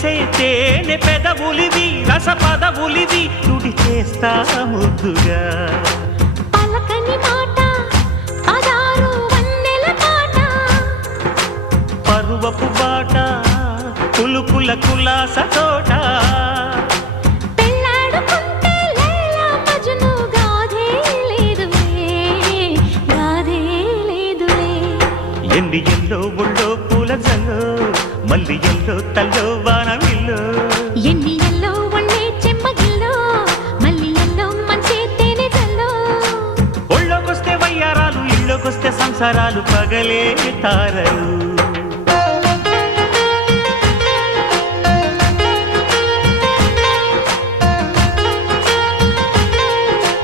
మెరిసే తేనె పెదవులివి రస పదవులివి తుడి చేస్తా ముద్దుగా పలకని మాట పదారు వన్నెల పాట పరువపు బాట కులుకుల కులాస తోట పెళ్ళాడుకుంటే లైలా మజ్ను గాథే లేదులే ఎండి ఎల్లో ఒళ్ళో పూల జల్లో మల్లి ఎల్లో తల్లో వానవిల్లో ఎన్ని ఎల్లో ఒళ్ళే చెమ్మగిల్లో మల్లి ఎల్లో మంచి తేనె జల్లో ఒళ్ళోకొస్తే వయ్యారాలు ఇళ్ళోకొస్తే సంసారాలు పగలే తారలు